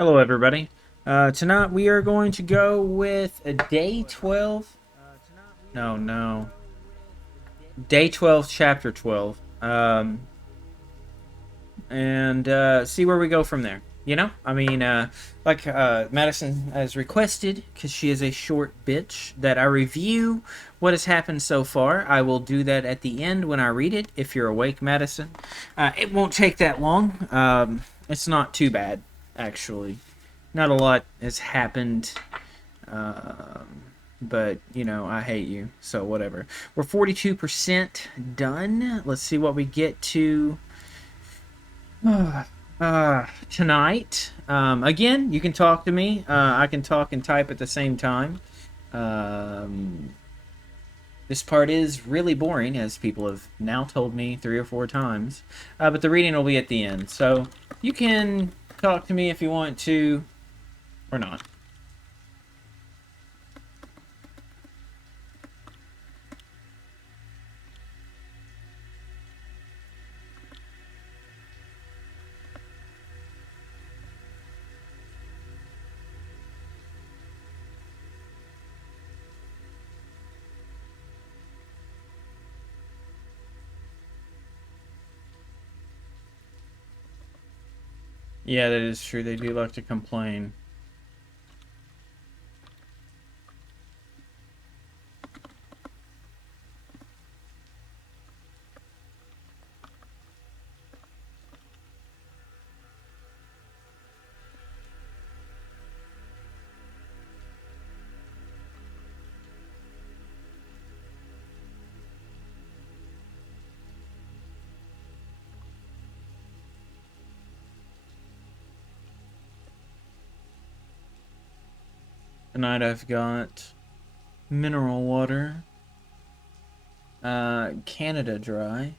Hello, everybody. Tonight we are going to go with a day 12. No, no. Day 12, chapter 12. And see where we go from there. Madison has requested, because she is a short bitch, that I review what has happened so far. I will do that at the end when I read it, if you're awake, Madison. It won't take that long. It's not too bad, actually. Not a lot has happened, but I hate you, so whatever. We're 42% done. Let's see what we get to tonight. Again, you can talk to me. I can talk and type at the same time. Um, this part is really boring, as people have now told me 3 or 4 times. But the reading will be at the end, so you can talk to me if you want to, or not. Yeah, that is true. They do like to complain. Tonight I've got mineral water, Canada Dry.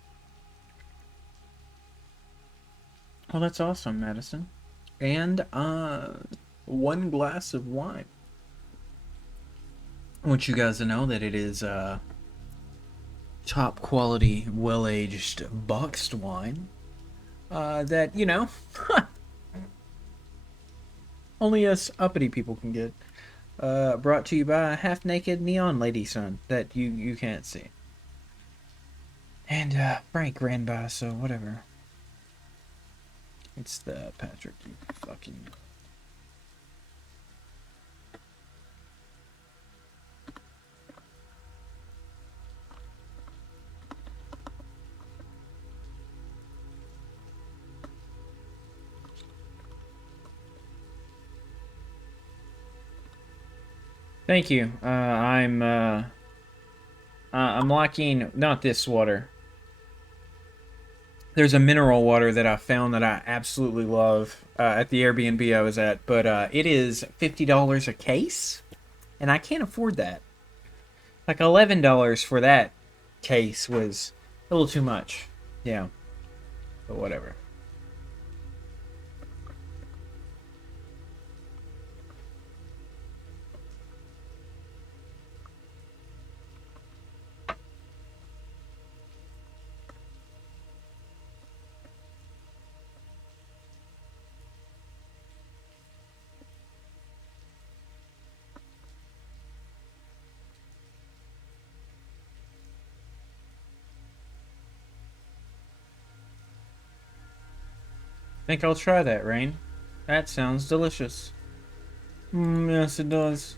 Oh, that's awesome, Madison. And one glass of wine. I want you guys to know that it is top quality, well aged boxed wine. That only us uppity people can get. Brought to you by a half naked neon lady son that you can't see. And Frank ran by, so whatever. It's the Patrick, you fucking. Thank you. I'm liking not this water. There's a mineral water that I found that I absolutely love at the Airbnb I was at, but it is $50 a case, and I can't afford that. Like $11 for that case was a little too much. Yeah, but whatever. Think I'll try that, Rain. That sounds delicious. Yes, it does.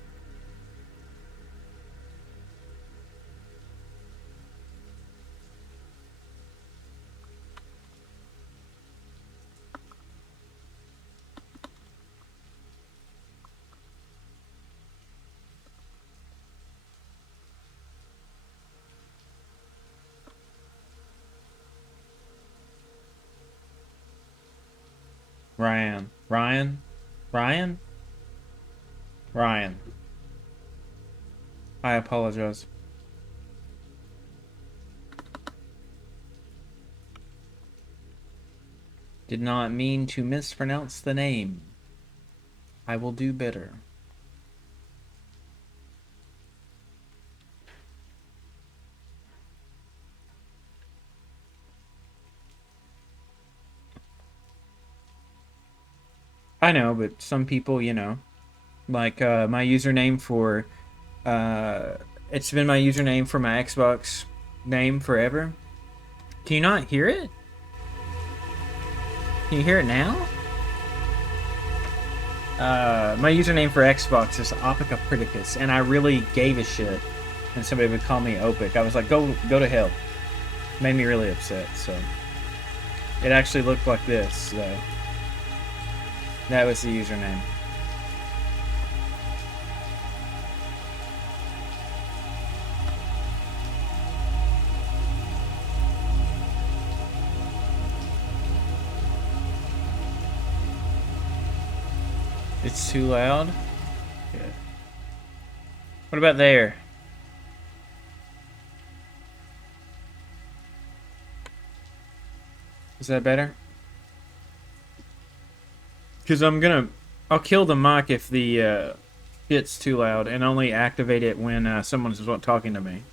Ryan. Ryan? Ryan? Ryan. I apologize. Did not mean to mispronounce the name. I will do better. I know, but some people, like my username for uh, it's been my username for my Xbox name forever. Can you not hear it? Can you hear it now? My username for Xbox is Opica Priticus, and I really gave a shit when somebody would call me Opic. I was like, go to hell. Made me really upset. So it actually looked like this, though. That was the username. It's too loud. Yeah. What about there? Is that better? Because I'll kill the mic if the shit's too loud, and only activate it when someone's talking to me.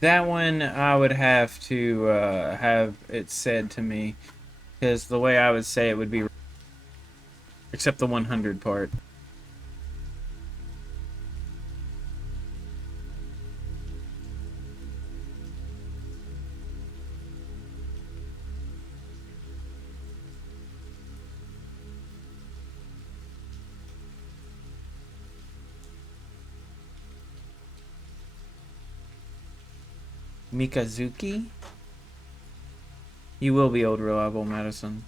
That one I would have to have it said to me, because the way I would say it would be, except the 100 part. Mikazuki? You will be old reliable, Madison.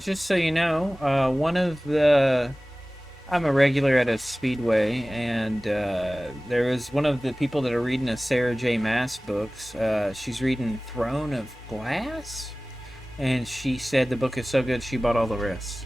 Just so you know, I'm a regular at a speedway, and there is one of the people that are reading a Sarah J. Maas books. She's reading Throne of Glass, and she said the book is so good she bought all the rest.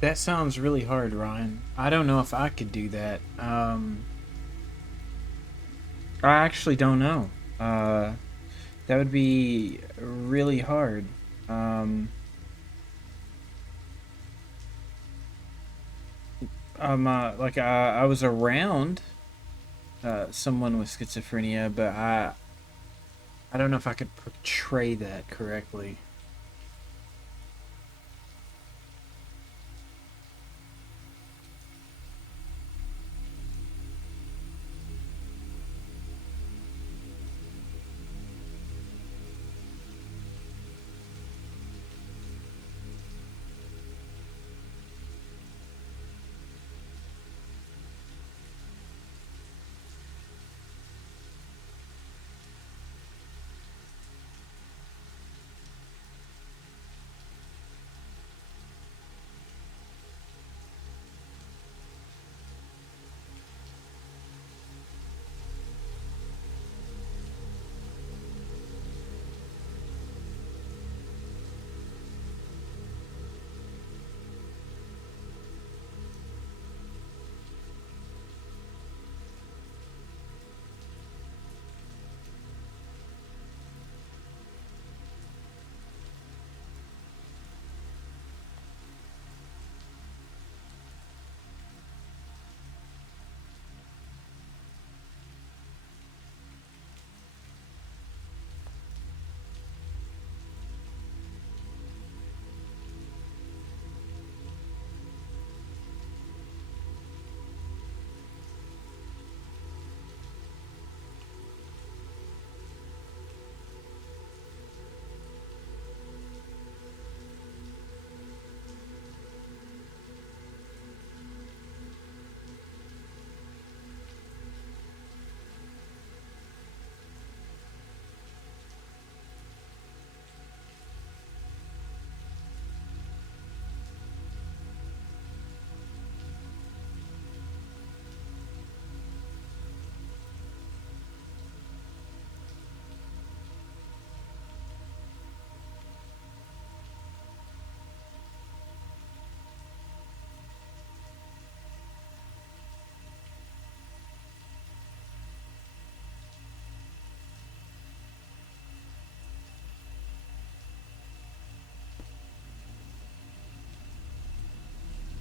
That sounds really hard, Ryan. I don't know if I could do that. I actually don't know. Uh, that would be really hard. Um, I was around someone with schizophrenia, but I don't know if I could portray that correctly.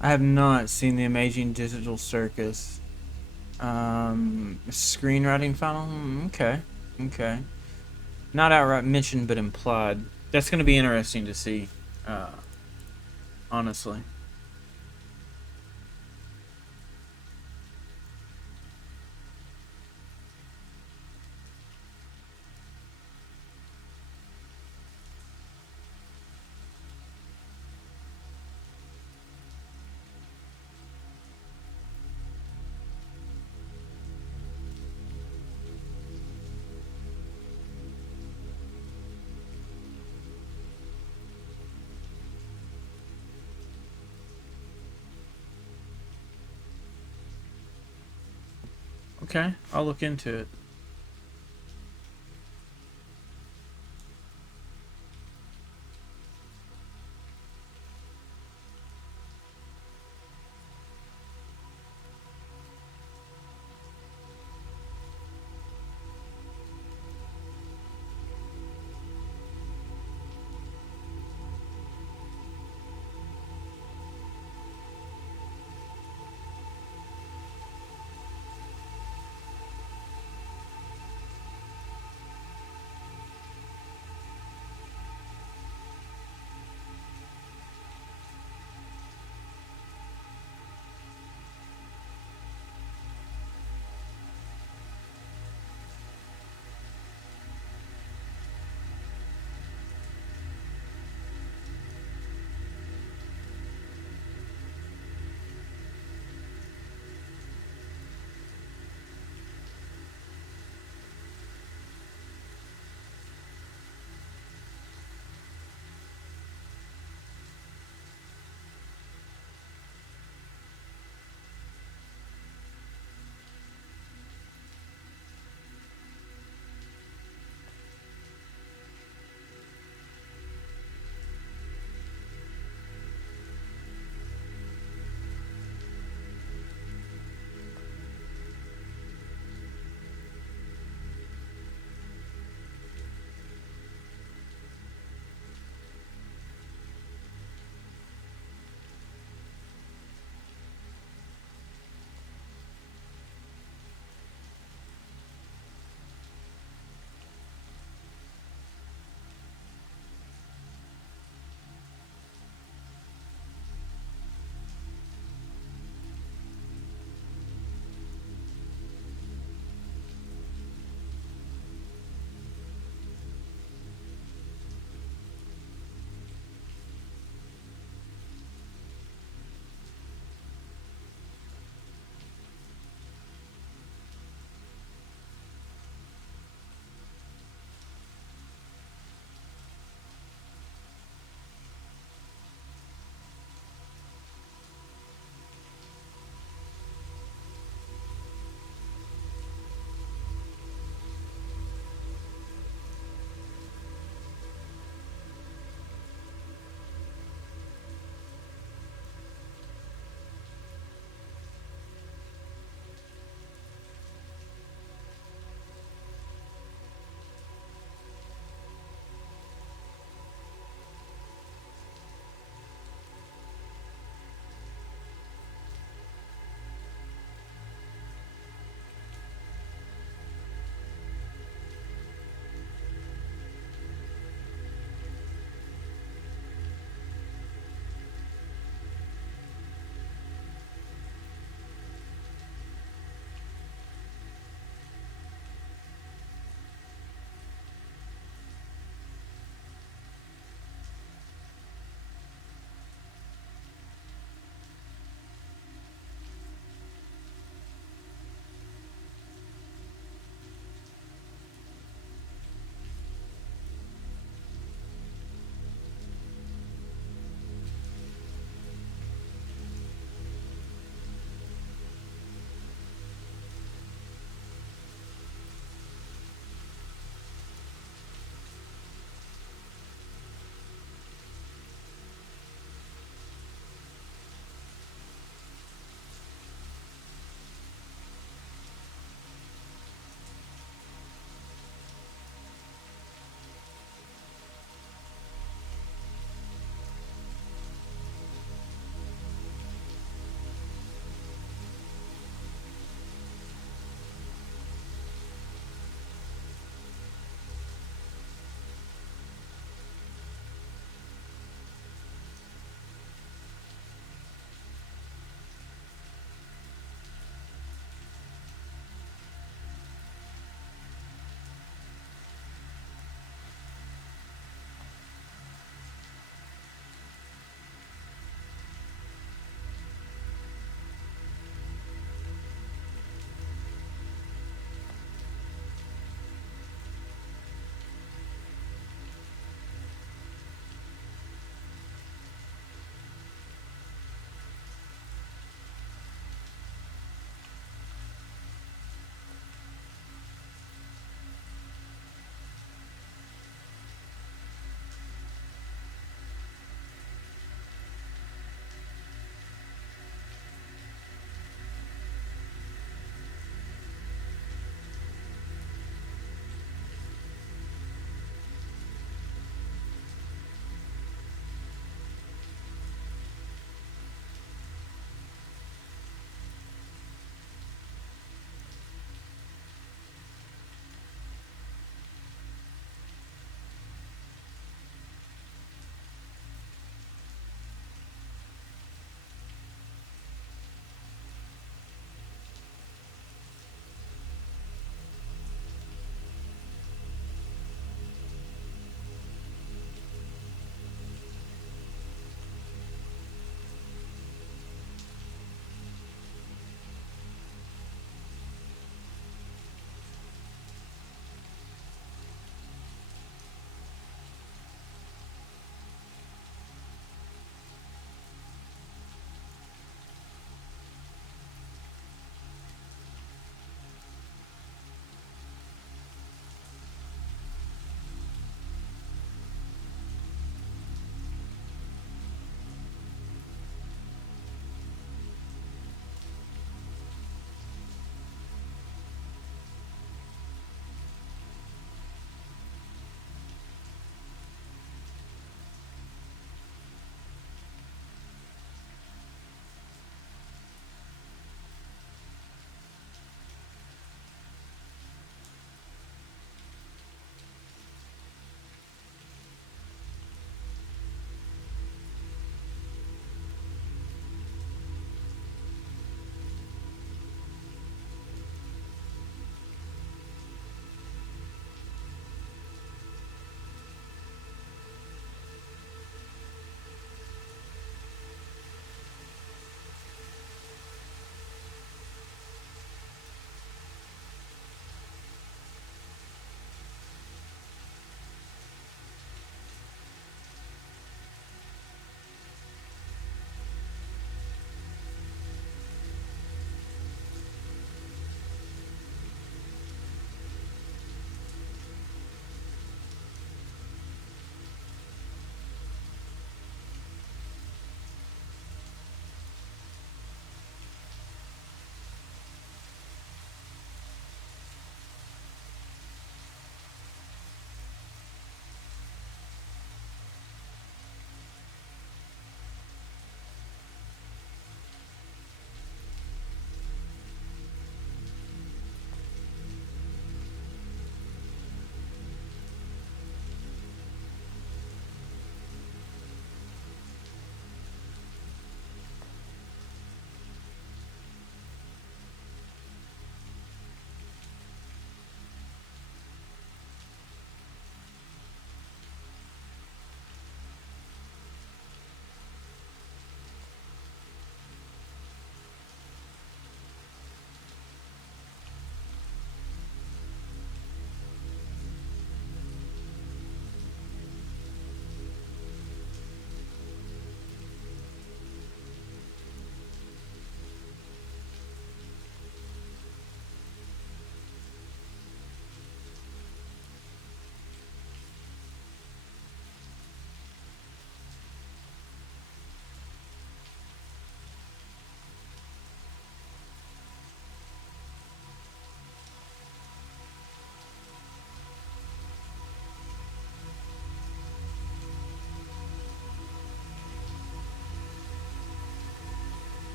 I have not seen the Amazing Digital Circus. Screenwriting final? Okay. Okay. Not outright mentioned, but implied. That's going to be interesting to see, uh, honestly. Okay, I'll look into it.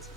Let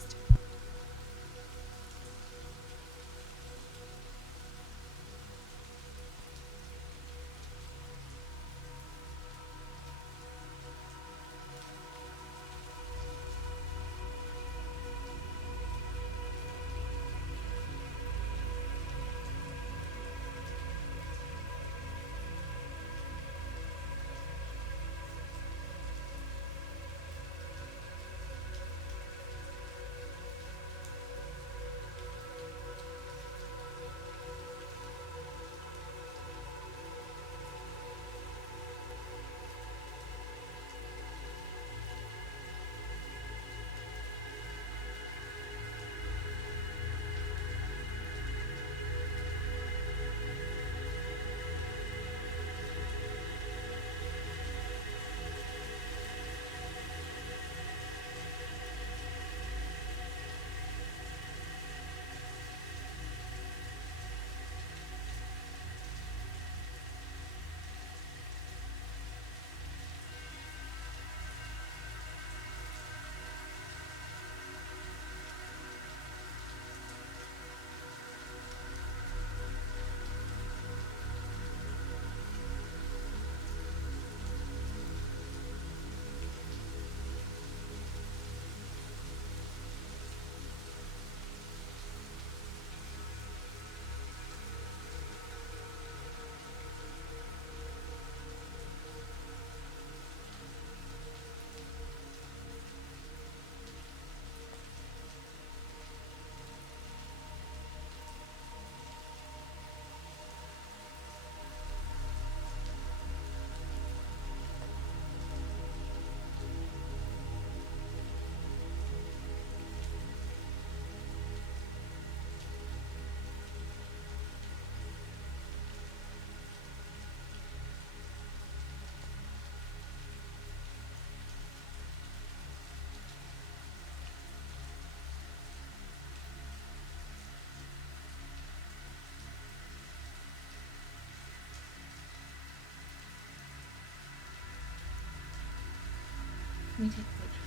me take a picture.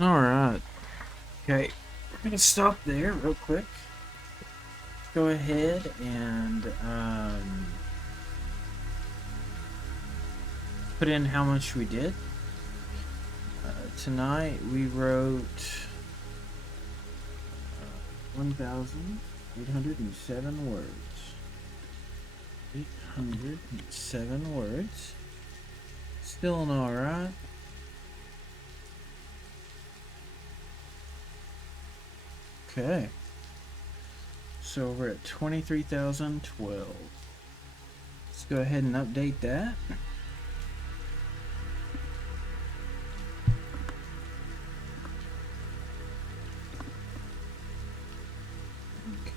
Alright. Okay. We're gonna stop there real quick. Go ahead and put in how much we did. Tonight we wrote 1,807 words. 807 words. Still an alright. Okay. So we're at 23,012. Let's go ahead and update that.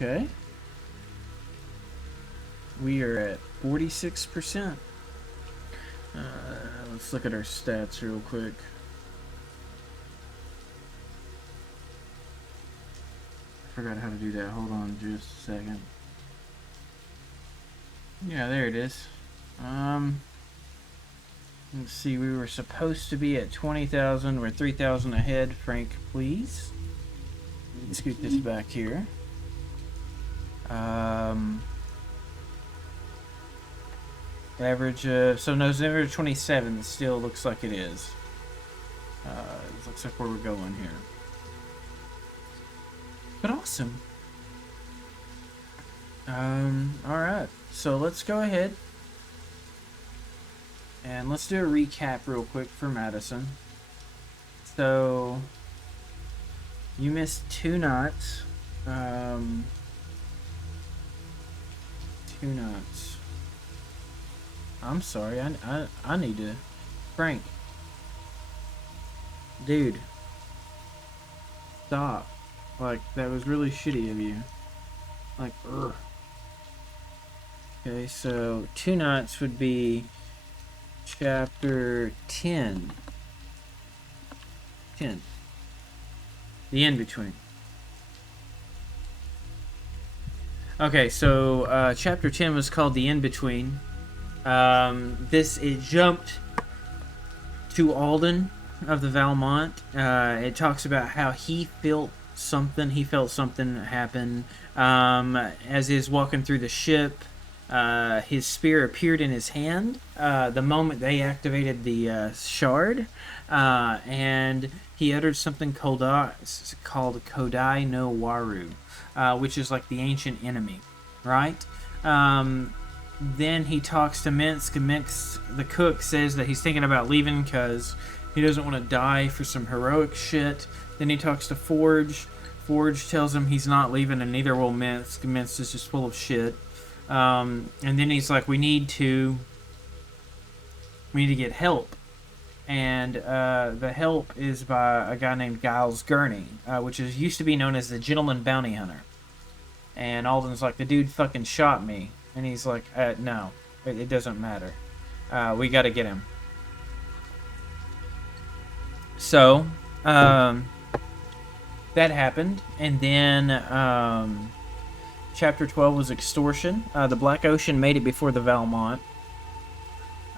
Okay. We are at 46%. Let's look at our stats real quick. I forgot how to do that. Hold on just a second. Yeah, there it is. Let's see, we were supposed to be at 20,000. We're 3,000 ahead. Frank, please. Let's scoot this back here. Average, so November 27th still looks like it is. It looks like where we're going here. But awesome. Alright. So let's go ahead. And let's do a recap real quick for Madison. So, you missed 2 knots. 2 knots. I'm sorry, I need to... Frank. Dude. Stop. Like, that was really shitty of you. Like, ugh. Okay, so 2 knots would be chapter 10. 10. The in-between. Okay, so chapter 10 was called The In-Between. It jumped to Alden of the Valmont. It talks about how he felt something happen. As he was walking through the ship, his spear appeared in his hand the moment they activated the shard, and he uttered something called Kodai no Waru, which is like the ancient enemy, right? Then he talks to Minsk, and Minsk, the cook, says that he's thinking about leaving because he doesn't want to die for some heroic shit. Then he talks to Forge. Forge tells him he's not leaving, and neither will Minsk. Minsk is just full of shit. And then he's like, we need to get help. And the help is by a guy named Giles Gurney, which used to be known as the Gentleman Bounty Hunter. And Alden's like, the dude fucking shot me. And he's like, no, it doesn't matter. We gotta get him. So, that happened. And then, chapter 12 was extortion. The Black Ocean made it before the Valmont.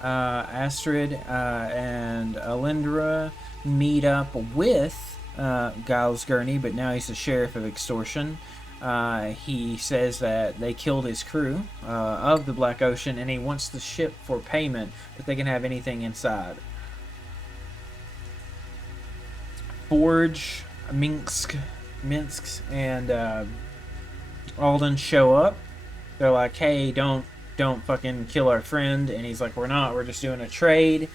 Astrid and Alindra meet up with Giles Gurney, but now he's the sheriff of extortion. He says that they killed his crew of the Black Ocean, and he wants the ship for payment, but they can have anything inside. Forge, Minsk, and Alden show up. They're like, hey, don't fucking kill our friend. And he's like, we're not, we're just doing a trade.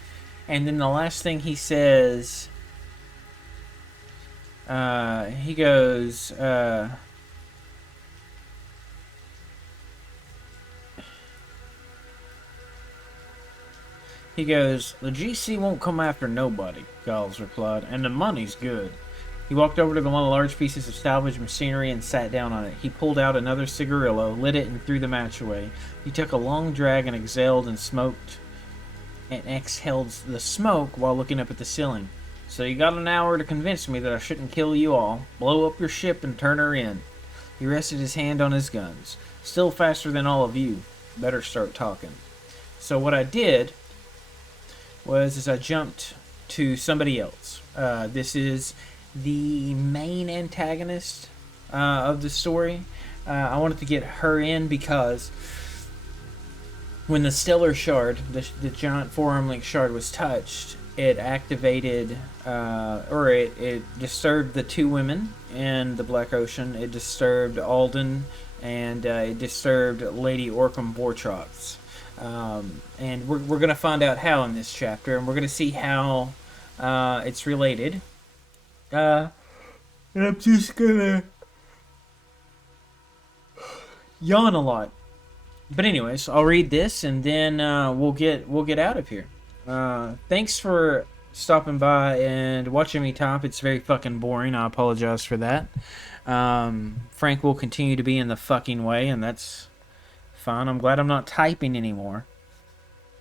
And then the last thing he says, he goes, the GC won't come after nobody, Giles replied, and the money's good. He walked over to one of the large pieces of salvaged machinery and sat down on it. He pulled out another cigarillo, lit it, and threw the match away. He took a long drag and exhaled the smoke while looking up at the ceiling. So you got an hour to convince me that I shouldn't kill you all. Blow up your ship and turn her in. He rested his hand on his guns. Still faster than all of you. Better start talking. So what I did was I jumped to somebody else. This is the main antagonist of the story. I wanted to get her in because when the Stellar Shard, the giant four-arm link shard, was touched, it activated, it disturbed the two women in the Black Ocean. It disturbed Alden, and it disturbed Lady Orcam Vortrox. And we're going to find out how in this chapter, and we're going to see how it's related. And I'm just going to yawn a lot. But anyways, I'll read this, and then we'll get out of here. Thanks for stopping by and watching me top. It's very fucking boring. I apologize for that. Frank will continue to be in the fucking way, and that's fine. I'm glad I'm not typing anymore.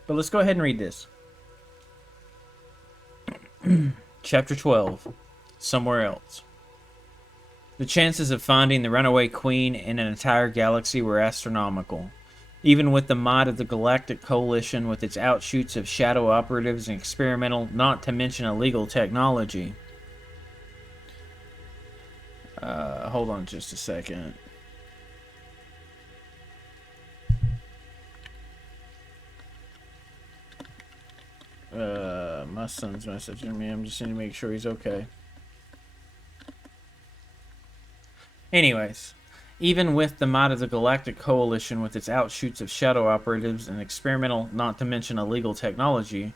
But let's go ahead and read this. Chapter 12. Somewhere Else. The chances of finding the runaway queen in an entire galaxy were astronomical. Even with the might of the Galactic Coalition, with its outshoots of shadow operatives and experimental, not to mention illegal technology. Hold on just a second. My son's messaging me. I'm just going to make sure he's okay. Anyways, even with the might of the Galactic Coalition, with its outshoots of shadow operatives and experimental, not to mention illegal technology,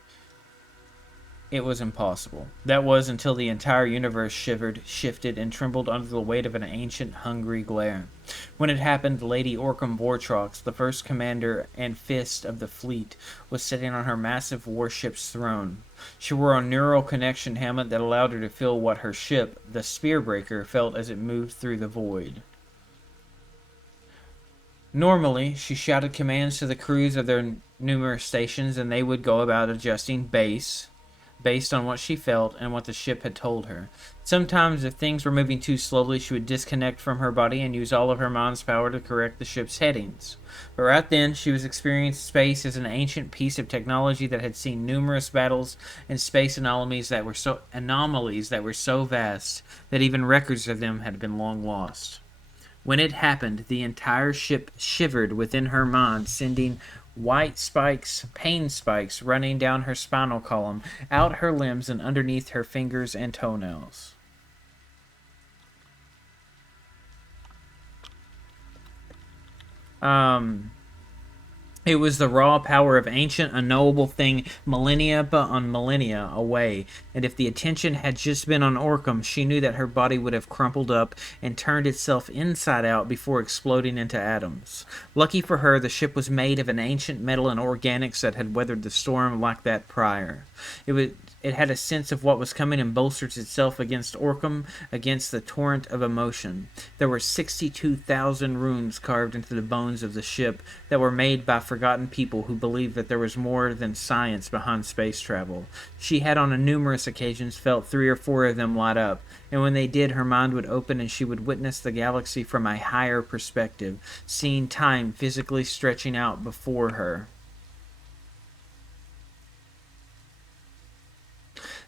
it was impossible. That was until the entire universe shivered, shifted, and trembled under the weight of an ancient, hungry glare. When it happened, Lady Orcam Vortrox, the first commander and fist of the fleet, was sitting on her massive warship's throne. She wore a neural connection helmet that allowed her to feel what her ship, the Spearbreaker, felt as it moved through the void. Normally, she shouted commands to the crews of their numerous stations, and they would go about adjusting base based on what she felt and what the ship had told her. Sometimes, if things were moving too slowly, she would disconnect from her body and use all of her mind's power to correct the ship's headings. But right then, she was experiencing space as an ancient piece of technology that had seen numerous battles and space anomalies that were so vast that even records of them had been long lost. When it happened, the entire ship shivered within her mind, sending white spikes, pain spikes, running down her spinal column, out her limbs, and underneath her fingers and toenails. It was the raw power of ancient, unknowable thing millennia upon millennia away, and if the attention had just been on Orcam, she knew that her body would have crumpled up and turned itself inside out before exploding into atoms. Lucky for her, the ship was made of an ancient metal and organics that had weathered the storm like that prior. It had a sense of what was coming and bolstered itself against Orcam, against the torrent of emotion. There were 62,000 runes carved into the bones of the ship that were made by forgotten people who believed that there was more than science behind space travel. She had on numerous occasions felt 3 or 4 of them light up, and when they did, her mind would open and she would witness the galaxy from a higher perspective, seeing time physically stretching out before her.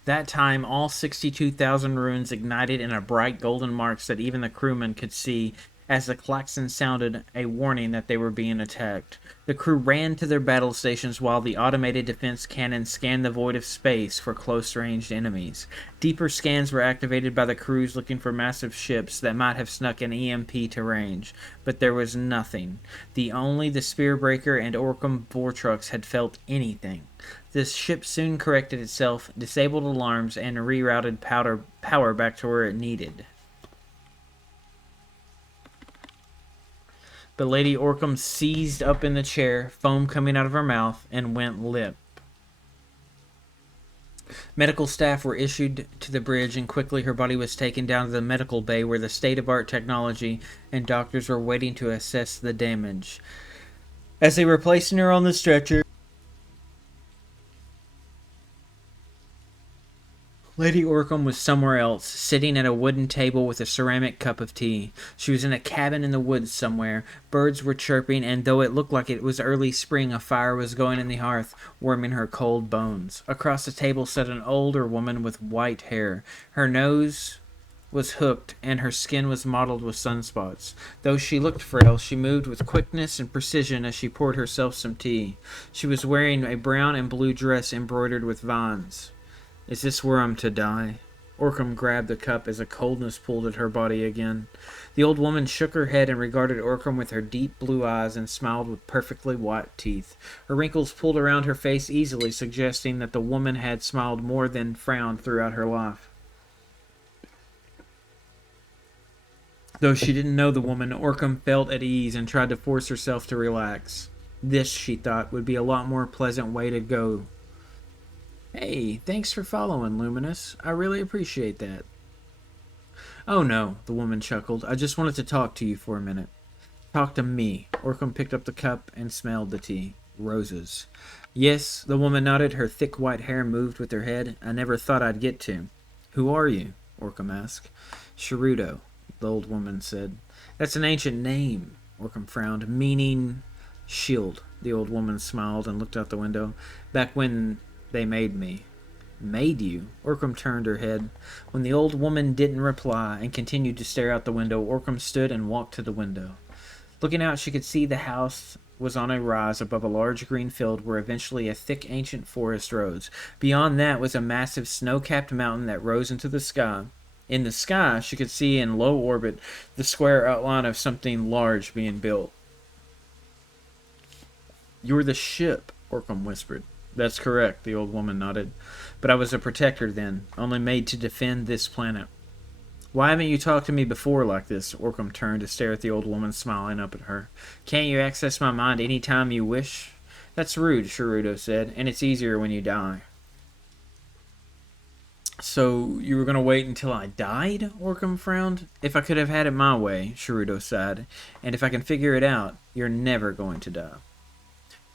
That time, all 62,000 runes ignited in a bright golden marks that even the crewmen could see as the klaxon sounded a warning that they were being attacked. The crew ran to their battle stations while the automated defense cannons scanned the void of space for close-ranged enemies. Deeper scans were activated by the crews looking for massive ships that might have snuck an EMP to range, but there was nothing. Only the Spearbreaker and Orcam Vortrox had felt anything. This ship soon corrected itself, disabled alarms, and rerouted power back to where it needed. But Lady Orcam seized up in the chair, foam coming out of her mouth, and went limp. Medical staff were issued to the bridge, and quickly her body was taken down to the medical bay where the state-of-art technology and doctors were waiting to assess the damage. As they were placing her on the stretcher, Lady Orcam was somewhere else, sitting at a wooden table with a ceramic cup of tea. She was in a cabin in the woods somewhere. Birds were chirping, and though it looked like it was early spring, a fire was going in the hearth, warming her cold bones. Across the table sat an older woman with white hair. Her nose was hooked, and her skin was mottled with sunspots. Though she looked frail, she moved with quickness and precision as she poured herself some tea. She was wearing a brown and blue dress embroidered with vines. Is this where I'm to die? Orcam grabbed the cup as a coldness pulled at her body again. The old woman shook her head and regarded Orcam with her deep blue eyes and smiled with perfectly white teeth. Her wrinkles pulled around her face easily, suggesting that the woman had smiled more than frowned throughout her life. Though she didn't know the woman, Orcam felt at ease and tried to force herself to relax. This, she thought, would be a lot more pleasant way to go. Hey, thanks for following, Luminous. I really appreciate that. Oh no, the woman chuckled. I just wanted to talk to you for a minute. Talk to me. Orcam picked up the cup and smelled the tea. Roses. Yes, the woman nodded. Her thick white hair moved with her head. I never thought I'd get to. Who are you? Orcam asked. Sharudo, the old woman said. That's an ancient name, Orcam frowned. Meaning shield. The old woman smiled and looked out the window. Back when they made me. Made you? Orcam turned her head. When the old woman didn't reply and continued to stare out the window, Orcam stood and walked to the window. Looking out, she could see the house was on a rise above a large green field where eventually a thick ancient forest rose. Beyond that was a massive snow-capped mountain that rose into the sky. In the sky, she could see in low orbit the square outline of something large being built. You're the ship, Orcam whispered. That's correct, the old woman nodded. But I was a protector then, only made to defend this planet. Why haven't you talked to me before like this? Orcam turned to stare at the old woman smiling up at her. Can't you access my mind any time you wish? That's rude, Sharudo said, and it's easier when you die. So, you were going to wait until I died? Orcam frowned. If I could have had it my way, Sharudo sighed, and if I can figure it out, you're never going to die.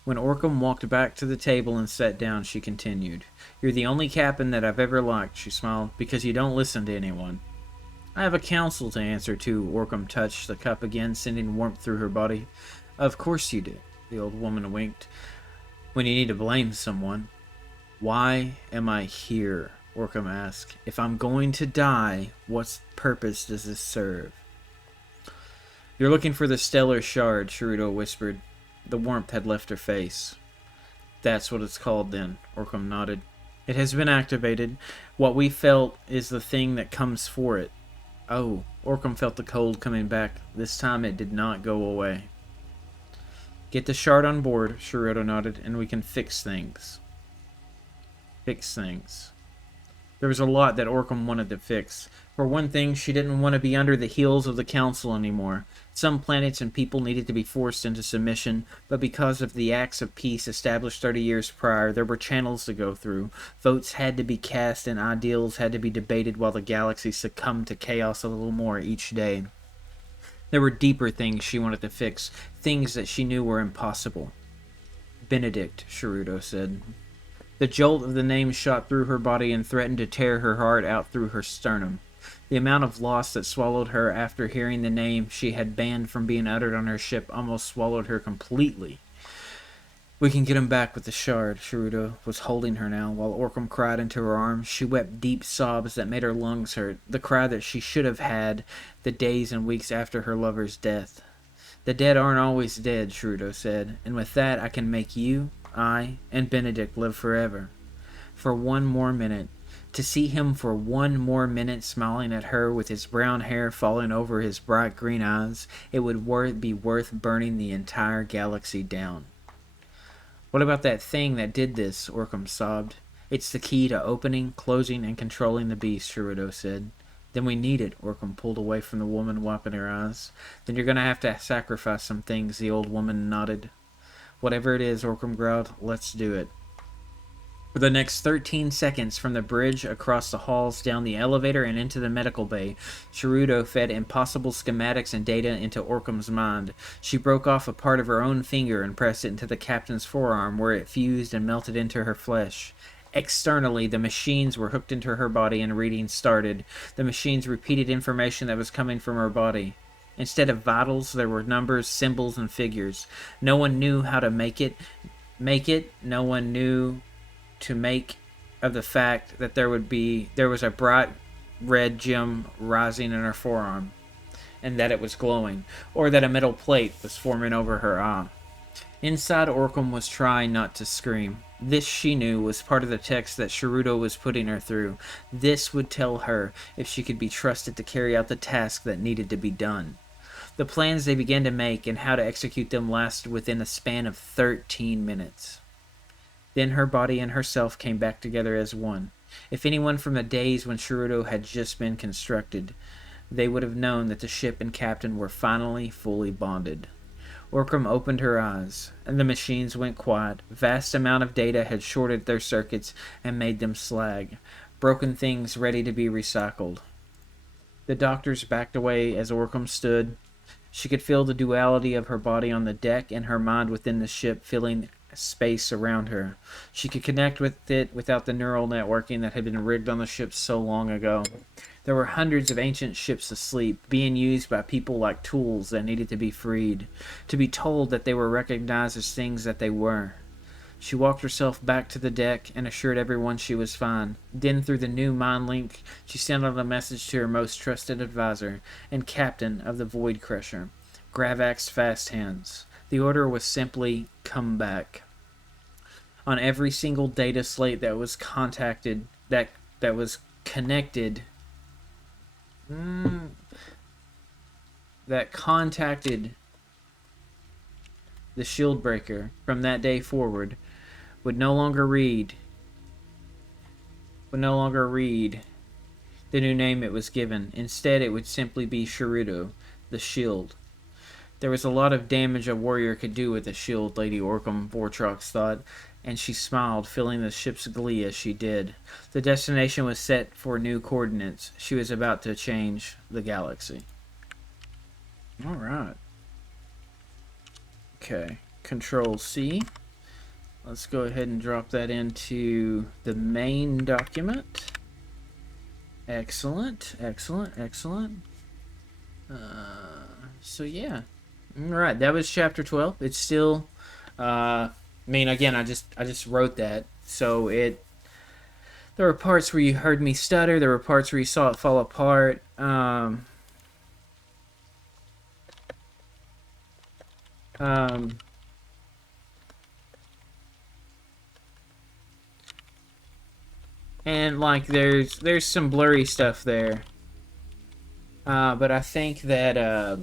When Orcam walked back to the table and sat down, she continued. You're the only captain that I've ever liked, she smiled, because you don't listen to anyone. I have a council to answer to, Orcam touched the cup again, sending warmth through her body. Of course you do, the old woman winked. When you need to blame someone. Why am I here? Orcam asked. If I'm going to die, what purpose does this serve? You're looking for the stellar shard, Sharudo whispered. The warmth had left her face. That's what it's called then, Orcam nodded. It has been activated. What we felt is the thing that comes for it. Oh, Orcam felt the cold coming back. This time it did not go away. Get the shard on board, Sharudo nodded, and we can fix things. Fix things. There was a lot that Orcam wanted to fix. For one thing, she didn't want to be under the heels of the Council anymore. Some planets and people needed to be forced into submission, but because of the acts of peace established 30 years prior, there were channels to go through. Votes had to be cast and ideals had to be debated while the galaxy succumbed to chaos a little more each day. There were deeper things she wanted to fix, things that she knew were impossible. Benedict, Sharudo said. The jolt of the name shot through her body and threatened to tear her heart out through her sternum. The amount of loss that swallowed her after hearing the name she had banned from being uttered on her ship almost swallowed her completely. We can get him back with the shard. Sharudo was holding her now, while Orcam cried into her arms. She wept deep sobs that made her lungs hurt, the cry that she should have had the days and weeks after her lover's death. The dead aren't always dead, Sharudo said, and with that I can make you, I, and Benedict live forever. For one more minute. To see him for one more minute smiling at her with his brown hair falling over his bright green eyes, it would be worth burning the entire galaxy down. What about that thing that did this? Orcam sobbed. It's the key to opening, closing, and controlling the beast, Sharudo said. Then we need it, Orcam pulled away from the woman, wiping her eyes. Then you're going to have to sacrifice some things, the old woman nodded. Whatever it is, Orcam growled, let's do it. For the next 13 seconds, from the bridge across the halls, down the elevator, and into the medical bay, Sharudo fed impossible schematics and data into Orcam's mind. She broke off a part of her own finger and pressed it into the captain's forearm, where it fused and melted into her flesh. Externally, the machines were hooked into her body and readings started. The machines repeated information that was coming from her body. Instead of vitals, there were numbers, symbols, and figures. No one knew how to make it. No one knew to make of the fact that there was a bright red gem rising in her forearm, and that it was glowing, or that a metal plate was forming over her eye. Inside, Orcam was trying not to scream. This, she knew, was part of the text that Sharudo was putting her through. This would tell her if she could be trusted to carry out the task that needed to be done. The plans they began to make and how to execute them lasted within a span of 13 minutes. Then her body and herself came back together as one. If anyone from the days when Sharudo had just been constructed, they would have known that the ship and captain were finally fully bonded. Orcam opened her eyes, and the machines went quiet. Vast amount of data had shorted their circuits and made them slag, broken things ready to be recycled. The doctors backed away as Orcam stood. She could feel the duality of her body on the deck and her mind within the ship, filling space around her. She could connect with it without the neural networking that had been rigged on the ship so long ago. There were hundreds of ancient ships asleep, being used by people like tools that needed to be freed, to be told that they were recognized as things that they were. She walked herself back to the deck and assured everyone she was fine. Then, through the new mind link, she sent out a message to her most trusted advisor and captain of the Void Crusher, Gravax Fasthands. The order was simply, come back. On every single data slate that was contacted, that was connected, that contacted the shield breaker from that day forward would no longer read the new name it was given. Instead, it would simply be Sharudo, the shield. There was a lot of damage a warrior could do with a shield, Lady Orcam Vortrox thought, and she smiled, feeling the ship's glee as she did. The destination was set for new coordinates. She was about to change the galaxy. Alright. Okay. Control C. Let's go ahead and drop that into the main document. Excellent. So yeah. Alright, that was chapter 12. It's still again, I just wrote that. So there were parts where you heard me stutter, there were parts where you saw it fall apart. And like there's some blurry stuff there. But I think that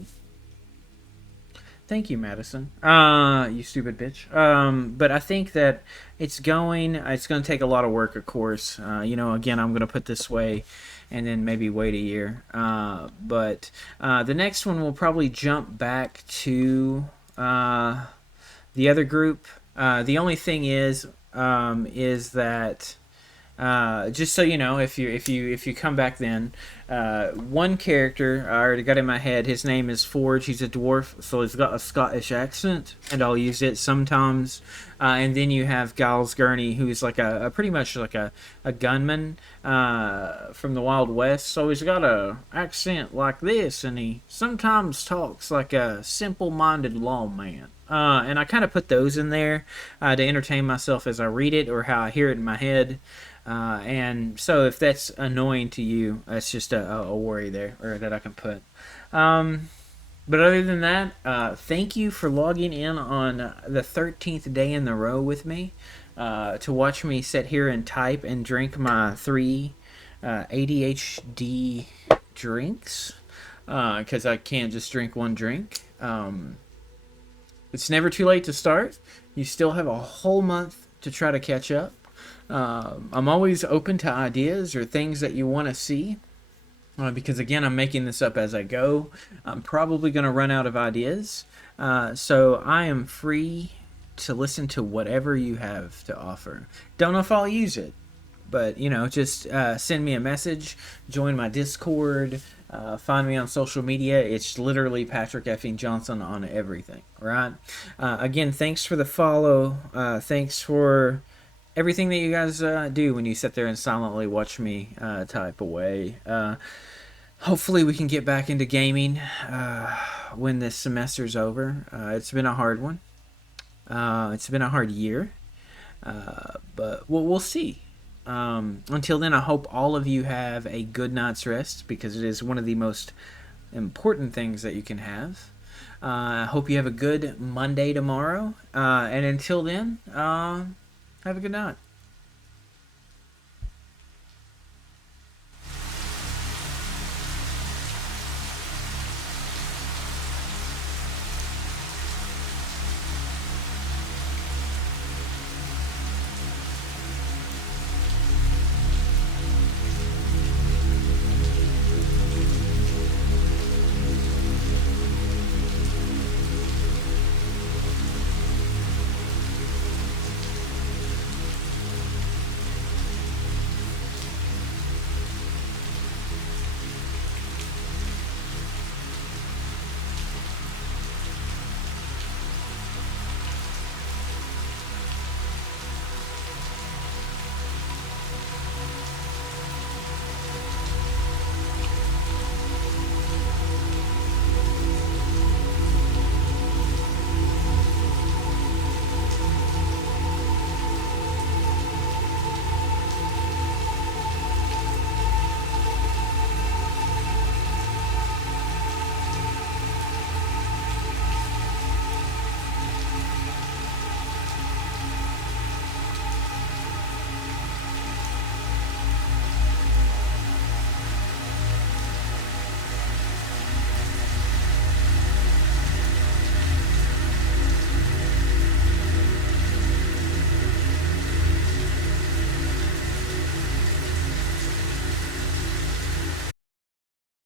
thank you, Madison. You stupid bitch. But I think that it's going to take a lot of work, of course. Again, I'm going to put this way and then maybe wait a year. But the next one will probably jump back to the other group. The only thing is that just so you know, if you come back then, one character I already got in my head. His name is Forge. He's a dwarf, so he's got a Scottish accent, and I'll use it sometimes. And then you have Giles Gurney, who's like a pretty much like a gunman from the Wild West. So he's got a accent like this, and he sometimes talks like a simple-minded lawman. And I kind of put those in there to entertain myself as I read it or how I hear it in my head. And so if that's annoying to you, that's just a worry there, or that I can put. But other than that, thank you for logging in on the 13th day in the row with me to watch me sit here and type and drink my 3 ADHD drinks, because I can't just drink one drink. It's never too late to start. You still have a whole month to try to catch up. I'm always open to ideas or things that you want to see, because again, I'm making this up as I go. I'm probably going to run out of ideas, so I am free to listen to whatever you have to offer. Don't know if I'll use it, but just send me a message, join my Discord, find me on social media. It's literally Patrick Effing Johnson on everything, right? Again, thanks for the follow. Thanks for everything that you guys do when you sit there and silently watch me type away. Hopefully we can get back into gaming when this semester's over. It's been a hard one. It's been a hard year. But we'll see. Until then, I hope all of you have a good night's rest, because it is one of the most important things that you can have. I hope you have a good Monday tomorrow. And until then, have a good night.